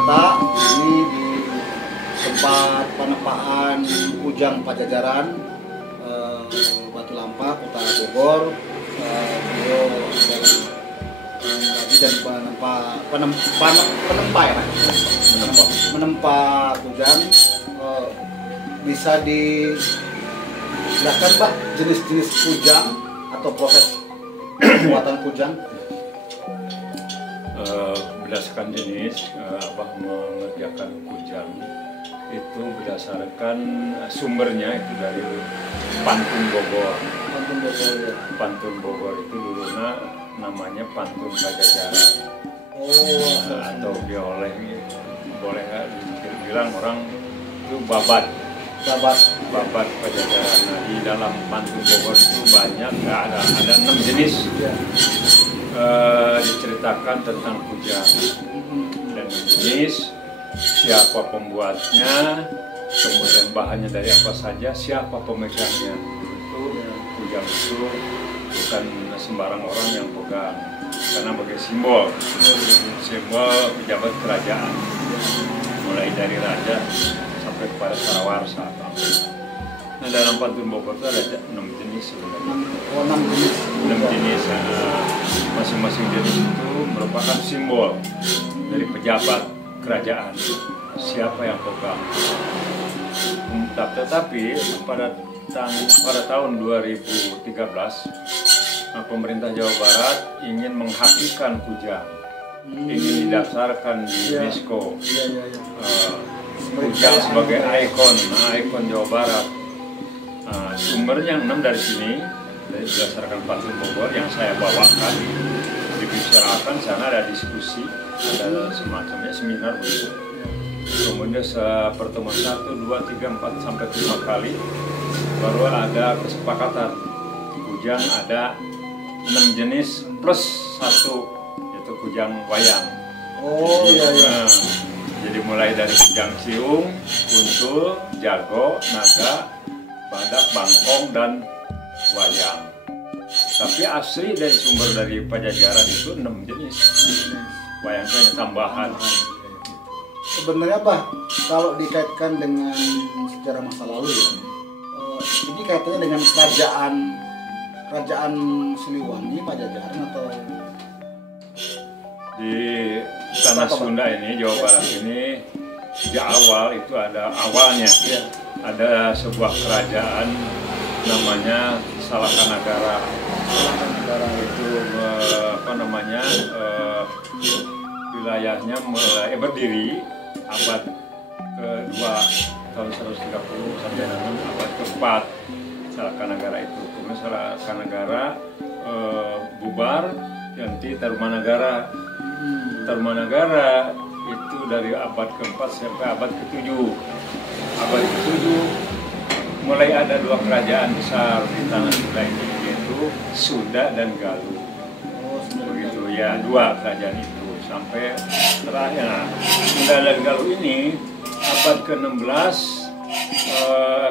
Jakarta, ini di tempat penempaan Kujang Pajajaran, Batu Lampak, Kota Bogor. Beliau adalah tadi dan menempa Kujang. Bisa dijelaskan Pak jenis-jenis Kujang atau proses pembuatan Kujang? Berdasarkan jenis mengerjakan Kujang itu berdasarkan sumbernya itu dari Pantun Bogor. Pantun Bogor itu dulunya namanya Pantun Pajajaran. Atau boleh bilang orang itu babat Pajajaran. Nah, di dalam Pantun Bogor itu banyak, ada 6 jenis. Diceritakan tentang Kujang dan jenis, siapa pembuatnya, kemudian bahannya dari apa saja, siapa pemegangnya. Itu Kujang itu bukan sembarang orang yang pegang, karena sebagai simbol pejabat kerajaan, mulai dari raja sampai kepada sarawarsa. Nah, dalam Pantun Bogor itu ada 6 jenis sebenarnya. 6 jenis. Masing-masing jenis itu merupakan simbol dari pejabat kerajaan, siapa yang pegang. Tetapi pada tahun 2013, pemerintah Jawa Barat ingin menghakikan Kujang, ingin didaftarkan di UNESCO. Kujang sebagai ikon Jawa Barat. Sumbernya 6 dari sini, berdasarkan Pantun Bogor yang saya bawakan, dibicarakan. Sana ada diskusi, ada semacamnya seminar begitu. Kemudian pertemuan 1, 2, 3, 4 sampai 5 kali baru ada kesepakatan. Kujang ada 6 jenis plus 1, yaitu Kujang Wayang. Jadi mulai dari Kujang Siung, Kuntul, Jago, Naga, Badak, Bangkong, dan Wayang. Tapi asli dari sumber dari Pajajaran itu 6 jenis. Wayang itu hanya tambahan. Sebenarnya Pak, kalau dikaitkan dengan sejarah masa lalu ya, ini kaitannya dengan kerajaan Siliwangi, Pajajaran atau di tanah Sunda ini, Jawa Barat ini, di awal itu ada awalnya. Ada sebuah kerajaan namanya Salakanagara. Itu wilayahnya mulai berdiri abad ke-2 tahun 130 sampai dengan abad ke-4. Salakanagara itu, kemudian Salakanagara bubar, ganti Tarumanagara. Tarumanagara itu dari abad ke-4 sampai abad ke-7. Abad ke-7 mulai ada 2 kerajaan besar di tanah Sunda ini, yaitu Sunda dan Galuh. Begitu ya, 2 kerajaan itu sampai terakhir. Nah, Sunda dan Galuh ini abad ke-16,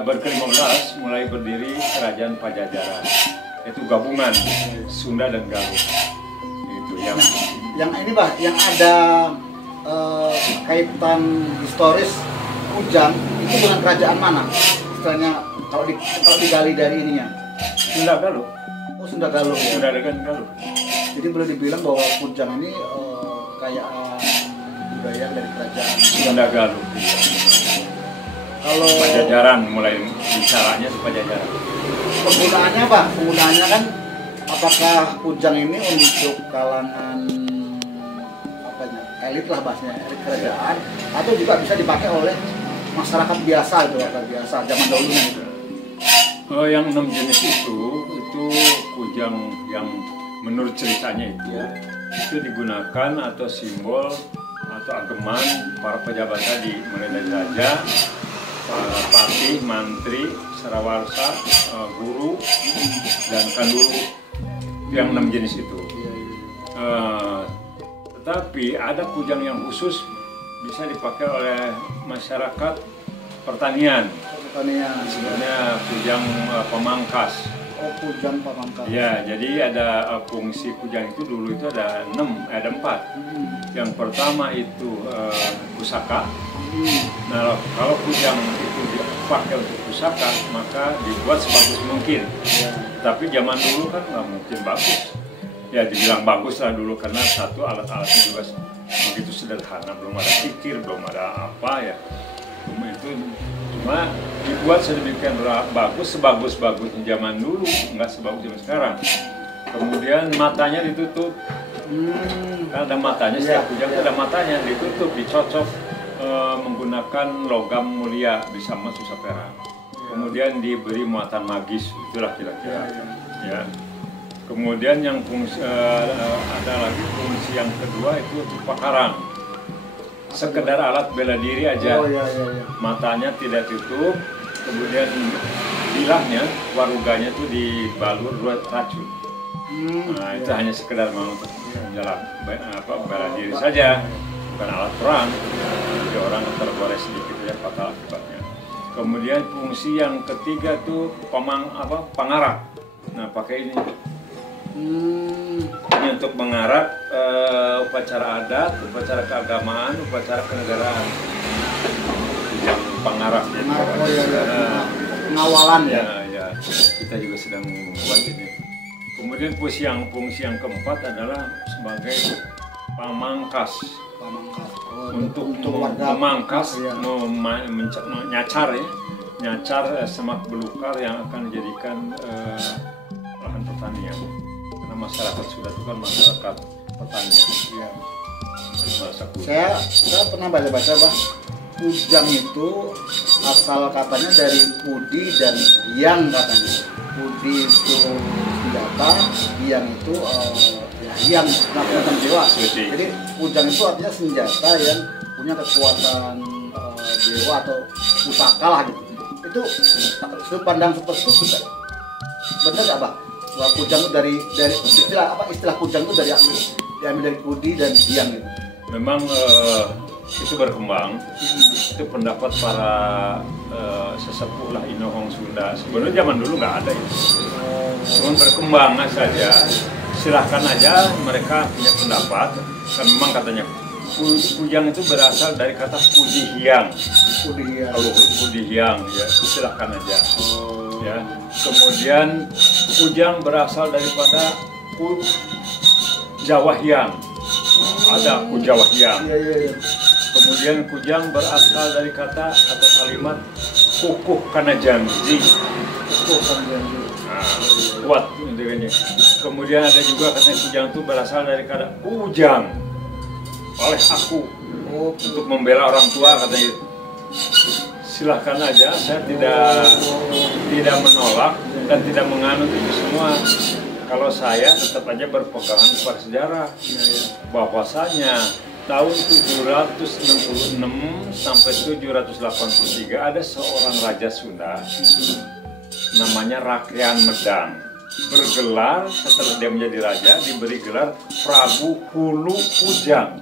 abad ke-15 mulai berdiri kerajaan Pajajaran. Itu gabungan Sunda dan Galuh. Itu yang ini Pak, yang ada kaitan historis Kujang itu dengan kerajaan mana? Istilahnya kalau digali dari ininya. Sunda Galuh. Oh, Sunda Galuh. Ya? Sunda dengan Galuh. Jadi boleh dibilang bahwa Kujang ini kekayaan budaya dari kerajaan Sunda Galuh. Kalau Pajajaran mulai bicaranya Pajajaran. Penggunaannya Pak, penggunaannya kan apakah Kujang ini untuk kalangan elit lah bahasanya, elit kerajaan, atau juga bisa dipakai oleh masyarakat biasa zaman dahulunya itu. Yang 6 jenis itu Kujang yang menurut ceritanya itu digunakan atau simbol atau ageman para pejabat tadi, mulai dari raja, patih, mantri, sarawarsa, guru, dan kanduru. Yang 6 jenis itu. Tetapi ada Kujang yang khusus bisa dipakai oleh masyarakat pertanian. Sebenarnya Kujang pemangkas. Oh, kujang pamangkas. Ya, jadi ada fungsi kujang itu dulu itu ada 4. Yang pertama itu pusaka. Nah, kalau kujang itu dipakai untuk pusaka, maka dibuat sebagus mungkin. Tapi zaman dulu kan nggak mungkin bagus. Ya dibilang bagus lah dulu karena satu alat-alatnya juga begitu sederhana, belum ada kikir, belum ada apa ya. Cuma dibuat sedemikian bagus, sebagus-bagusnya zaman dulu, nggak sebagus zaman sekarang. Kemudian matanya ditutup, kan ada matanya, setiap kujang itu ada matanya, ditutup, dicocok menggunakan logam mulia, bisa emas, bisa perak. Kemudian diberi muatan magis, itulah kira-kira. Ya. Kemudian yang fungsi, ada lagi fungsi yang kedua itu pakarang. Sekedar alat bela diri aja. Matanya tidak tutup, kemudian bilahnya, waruganya itu dibalur racun. Nah, itu hanya sekedar mau untuk jalan bela diri saja, bukan alat perang. Jadi orang tergores sedikit ya fatal akibatnya. Kemudian fungsi yang ketiga tuh pangarak. Nah, pakai ini. Ini untuk mengarak upacara adat, upacara keagamaan, upacara kenegaraan. Yang pengarak ya. Pengawalan ya. Ya, kita juga sedang membuat ini. Kemudian fungsi yang keempat adalah sebagai pamangkas. Untuk memangkas, nyachar semak belukar yang akan dijadikan lahan pertanian. Masyarakat sudah itu kan masyarakat pertanian. Ya. Saya pernah baca-baca kujang itu asal katanya dari kudi dan hiang katanya. Kudi itu senjata, hiang itu hiang macam dewa. Jadi kujang itu artinya senjata yang punya kekuatan dewa atau pusaka lah gitu. Itu sudut pandang seperti itu benar nggak, Pak? Bahwa kujang itu dari istilah kujang itu diambil dari kudi dan hiang gitu. Memang itu berkembang. Itu pendapat para sesepuh lah Inohong Sunda. Sebenarnya zaman dulu nggak ada itu. Cuma berkembang saja. Silahkan aja mereka punya pendapat. Kan memang katanya kujang itu berasal dari kata kudi hiang. Kalau kudi hiang ya silahkan aja. Ya. Kemudian kujang berasal daripada Jawa Hyang. Ada Jawa Hyang. Kemudian kujang berasal dari kata atau kalimat kukuh kana janji. Nah, kuat intinya. Kemudian ada juga katanya kujang itu berasal dari kata ujang. Oleh aku untuk membela orang tua katanya. Silahkan aja, saya tidak menolak dan tidak menganut itu semua. Kalau saya tetap aja berpegangan pada sejarah, bahwasanya tahun 766 sampai 783 ada seorang raja Sunda namanya Rakyan Medang, bergelar setelah dia menjadi raja diberi gelar Prabu Hulu Kujang.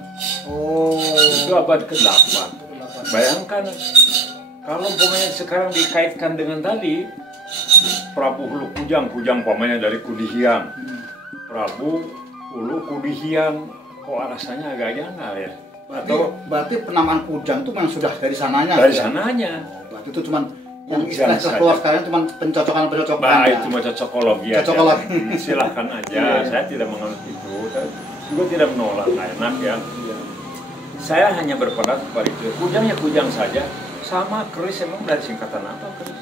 Itu abad ke-8. Bayangkan kalau umpamanya sekarang dikaitkan dengan tadi Prabu Hulu Kujang umpamanya dari Kudi Hyang, Prabu Hulu Kudi Hyang, kok rasanya agak janggal ya? Berarti penamaan kujang itu memang sudah dari sananya. Dari sananya. Berarti itu cuma yang istilah keluar sekarang cuma pencocokan. Itu cuma cocokologi aja. Silahkan aja. Saya tidak menganut itu. Juga tidak menolak, enak ya. Saya hanya berpendapat kepada itu. Kujang ya kujang saja. Sama keris emang dari singkatan apa keris?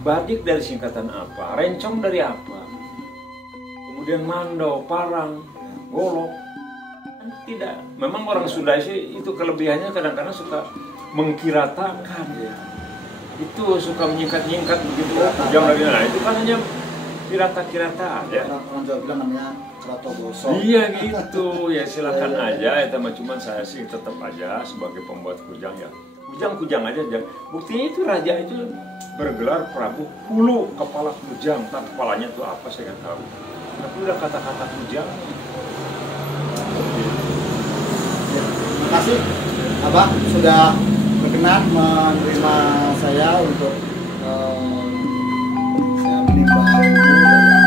Badik dari singkatan apa? Rencong dari apa? Kemudian mando, parang, golok. Kan tidak. Memang orang Sunda sih itu kelebihannya kadang-kadang suka mengkiratakan. Itu suka menyingkat-nyingkat begitu. Kujang lagi. Nah itu kan hanya kirata-kirata aja. Orang Jawa bilang namanya kerato gosong. Iya gitu. Ya silakan aja. Itu cuman saya sih tetap aja sebagai pembuat kujang ya. Kujang aja. Buktinya itu raja itu bergelar Prabu Hulu, kepala kujang. Tapi kepalanya itu apa saya nggak tahu. Tapi udah kata-kata kujang. Ya, terima kasih Abah sudah berkenan menerima saya untuk saya limbah ilmu dalam